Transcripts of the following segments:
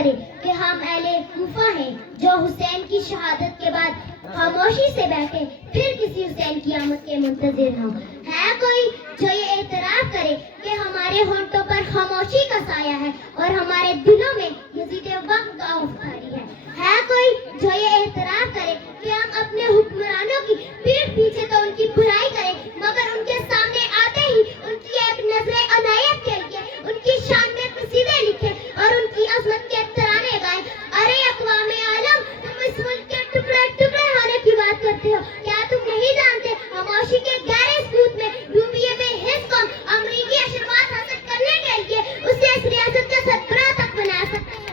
کرے کہ ہم اہل کوفہ ہیں جو حسین کی شہادت کے بعد خاموشی سے بیٹھے پھر کسی حسین کی آمد کے منتظر ہوں. ہے کوئی جو یہ اعتراف کرے کہ ہمارے ہونٹوں پر خاموشی کا سایہ ہے اور ہمارے دلوں میں یزید وقت کا خوف طاری ہے؟ ہے کوئی جو یہ اعتراف کرے کہ ہم اپنے حکمرانوں کی پیٹھ پیچھے تو ان کی برائی کریں مگر ان کے سامنے آتے ہی ان کی ایک نظر عنایت کے لیے ان کی شان میں قصیدے لکھے اور ان کی عظمت کے ترانے گائیں؟ ارے اقوام عالم، تم اس ملک کے ٹکڑے ٹکڑے ہونے کی بات کرتے ہو. کیا تم نہیں جانتے خاموشی کے گہرے سکوت میں ڈوبیے میں حص قوم امریکی آشرواد حاصل کرنے کے لیے اسے اس ریاست کا سربراہ تک بنا سکتے ہیں؟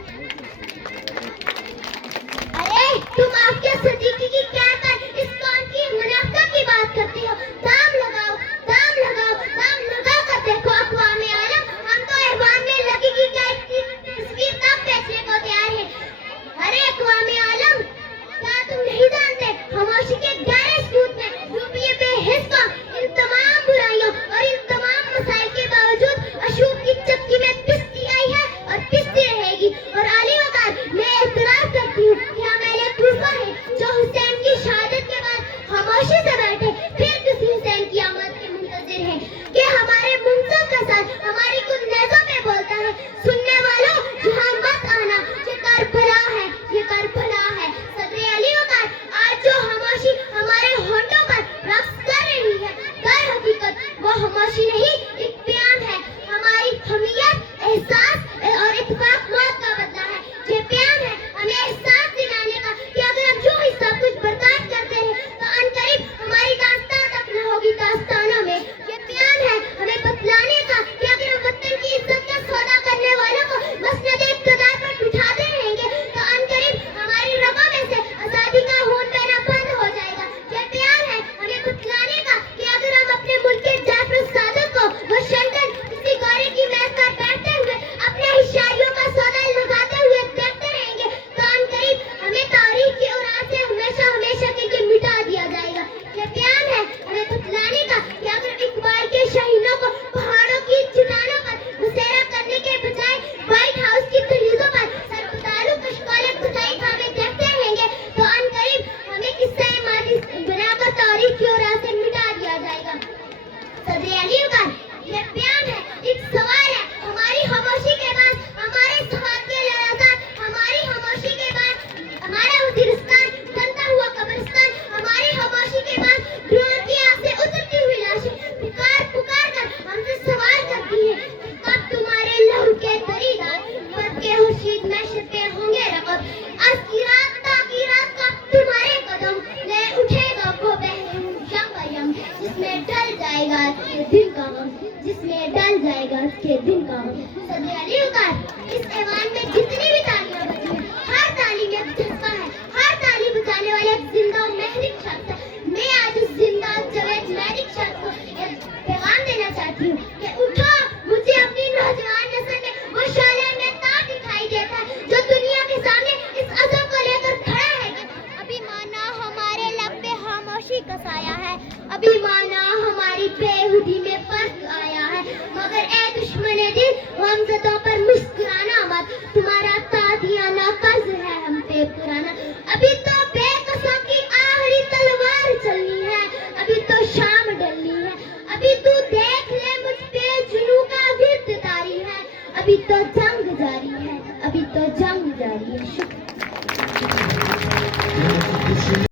ارے تم آپ کے صدیقی کی کہہ کر اس قوم کی منافقت کی بات کرتے ہو. دام لگاؤ، دام لگاؤ، دام لگا کر دیکھو اقوام عالم، ہم تو ایوان میں لگی کی تصویر تک بیچنے کو تیار ہیں. ارے اقوام عالم، کیا تم نہیں جانتے خاموشی کے گہرے سکوت میں ڈوبیے بے حس قوم ان تمام برائیوں اور ان تمام مسائل کے باوجود اشوب کی چکی میں پستی آئی ہے اور پستی رہے گی. اور عالی وقار، میں اعتراف کرتی ہوں کہ ہم اہل کوفہ ہیں جو حسین کی شہادت کے بعد خاموشی سے بیٹھے پھر کسی حسین کی آمد کے منتظر ہیں کہ ہمارے منصب کا ساتھ ہماری کن نیزوں میں بولتا ہے، سننے والوں یہاں مت آنا، یہ کربلا ہے، یہ کربلا ہے. صدر علی وقار، آج جو خاموشی ہمارے ہونٹوں پر رقص کر رہی ہے در حقیقت وہ خاموشی نہیں، ایک پیام ہے. ہماری حمیت، احساس اور اتفاق موت کا بدلہ ہے. یہ پیام ہے ہمیں احساس دلانے کا کہ اگر ہم یوں ہی سب کچھ برداشت کرتے ہیں تو عنقریب ہماری داستان تک نہ ہوگی داستانوں میں. یہ پیام ہے ہمیں بتلانے کا کہ اگر ہم وطن کی عزت کا سودا کرنے والوں کو مسند اقتدار پر بٹھاتے رہیں گے تو عنقریب ہماری رگوں میں سے آزادی کا خون بہنا بند ہو جائے گا. یہ پیام ہے ہمیں بتلانے کا کہ اگر ہم اپنے ملک کے جعفر الصادق کو واشنگٹن کسی گورے کی میز پر بیٹھتے ہوئے اپنے ہوشیاریوں کا سودا لگاتے ہوئے دیکھتے رہیں گے تو عنقریب ہمیں تاریخ کی اوراق سے ہمیشہ ہمیشہ کے لیے مٹا دیا جائے گا. یہ پیام ہے ہمیں بتلانے کا کہ اگر اقبال کے شہینوں کو پہاڑوں کی چٹانوں پر بسیرا کرنے کے بجائے وائٹ ہاؤس کی دہلیزوں پر سر بتالو کشکول خدائی خامے دیکھتے رہیں گے تو عنقریب ہمیں قصہ ماضی بنا کر تاریخ کی اوراق سے مٹا دیا جائے گا. صدر علی وقار، یہ پیام ہے، ایک سوال ہے. ہماری خاموشی کے بعد ہمارے سوال کے لحاظات، ہماری خاموشی کے بعد ہمارا وزیرستان بنتا ہوا قبرستان، ہماری خاموشی کے بعد ڈرون کی آنکھ سے اترتی ہوئی لاشیں پکار پکار کر ہم سے سوال کرتی ہیں کہ کب تمہارے لہو کے دریدار فرد کے خورشید محشر پہ ہوں گے رقب. آج کی رات تا کی رات کب تمہارے قدم لے اٹھے گا وہ بحر یم جس میں ڈل جائے گا اس کے دل کا غم، جس میں ڈل جائے گا اس کے دل کا غم. صدر علی وقار، اس ایوان میں جتنی بھی تالیاں بجی ہیں ہر تالی میں ایک جذبہ ہے، ہر تالی بجانے والا ایک زندہ و محرک شخص ہے. میں آج اس زندہ جاوید محرک شخص کو ایک پیغام دینا چاہتی ہوں کہ اٹھو، مجھے اپنی نوجوان نسل میں وہ شعلہ میں تاب دکھائی دیتا ہے جو دنیا کے سامنے اس عزم کو لے کر کھڑا ہے کہ ابھی مانا ہمارے لب پہ خاموشی کا سایہ ہے، ابھی مانا ہماری بےہودی میں فرق آیا ہے. مگر اے دشمن دل، غمزدوں پر مسکرانا مت، تمہارا تادیانہ قرض ہے ہم پہ پرانا. ابھی تو بے قصوں کی آخری تلوار چلنی ہے، ابھی تو شام ڈلنی ہے. ابھی تو دیکھ لے مجھ پہ جنوں کا ورد طاری ہے، ابھی تو جنگ جاری ہے، ابھی تو جنگ جاری ہے. شکریہ.